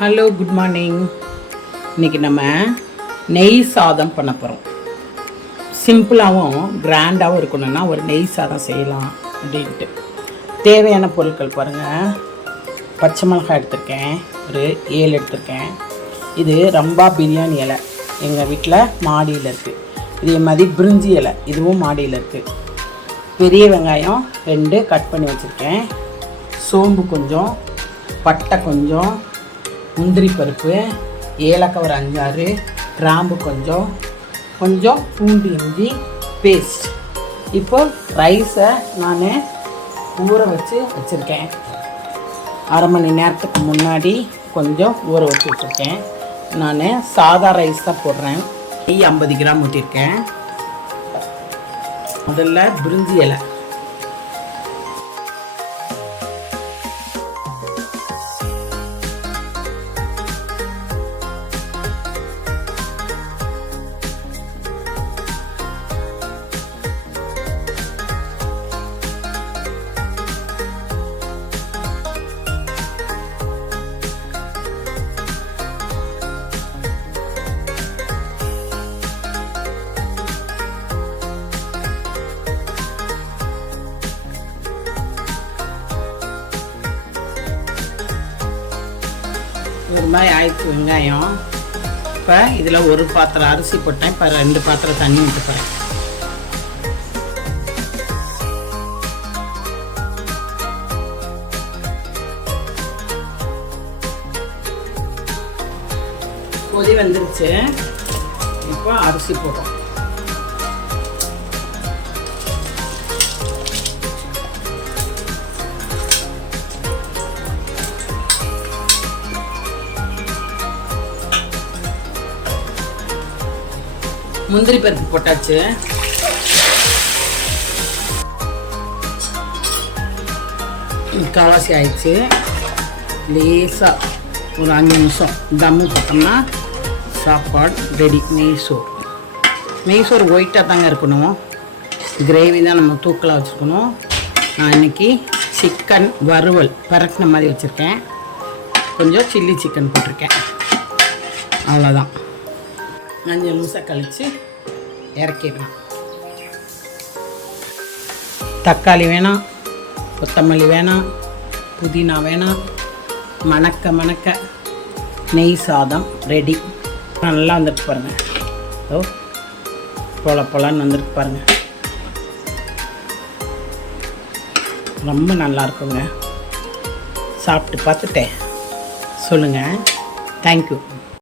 Hello good morning இன்னைக்கு நம்ம நெய் சாதம் பண்ண போகிறோம் சிம்பிளாகவும் கிராண்டாகவும் இருக்கணும்னா ஒரு நெய் சாதம் செய்யலாம் அப்படின்ட்டு. தேவையான பொருட்கள் பாருங்கள் பச்சை மிளகாய் எடுத்திருக்கேன். ஒரு ஏழு எடுத்திருக்கேன். இது ரம்பா பிரியாணி இலை. எங்கள் வீட்டில் மாடியில் இருக்குது இதே மாதிரி பிரிஞ்சி இலை. இதுவும் மாடியில் இருக்குது பெரிய வெங்காயம் ரெண்டு கட் பண்ணி வச்சுருக்கேன். சோம்பு கொஞ்சம் பட்டை கொஞ்சம் முந்திரி பருப்பு ஏலக்காய் ஒரு அஞ்சாறு கிராம்பு கொஞ்சம் கொஞ்சம் பூண்டு இஞ்சி பேஸ்ட் இப்போ ரைஸை நான் ஊற வச்சு வச்சுருக்கேன். அரை மணி நேரத்துக்கு முன்னாடி கொஞ்சம் ஊற வச்சு வச்சுருக்கேன். நான் சாதா ரைஸ் தான் போடுறேன். நெய் ஐம்பது கிராம் ஊற்றிருக்கேன் முதல்ல பிரிஞ்சி இலை. ஒரு மாதிரி ஆயிடுச்சு வெங்காயம். இப்போ இதில் ஒரு பாத்திரம் அரிசி போட்டேன். இப்போ ரெண்டு பாத்திரம் தண்ணி விட்டுப்பேன் கொதி வந்துருச்சு. இப்போ அரிசி போடுறோம். முந்திரி பருப்பு போட்டாச்சு. காவாசி ஆயிடுச்சு. லேசாக ஒரு அஞ்சு நிமிஷம் தம்மு போட்டோம்னா சாப்பாடு ரெடி. நெய்சோர் நெய்சோர் ஒயிட்டாக தாங்க இருக்கணும். கிரேவி தான் நம்ம தூக்கலாக வச்சுருக்கணும் நான் இன்னைக்கு சிக்கன் வறுவல் பரட்டின மாதிரி வச்சுருக்கேன். கொஞ்சம் சில்லி சிக்கன் போட்டிருக்கேன். அவ்வளோதான் அஞ்சு நிமிஷம் கழித்து இறக்கிடலாம் தக்காளி வேணாம் கொத்தமல்லி வேணாம் புதினா வேணாம் மணக்க மணக்க நெய் சாதம் ரெடி நல்லா வந்துட்டு பாருங்கள் ஓ பொல பொலன்னு வந்துட்டு பாருங்கள் ரொம்ப நல்லா இருக்குங்க. சாப்பிட்டு பார்த்துட்டேன். சொல்லுங்கள் தேங்க்யூ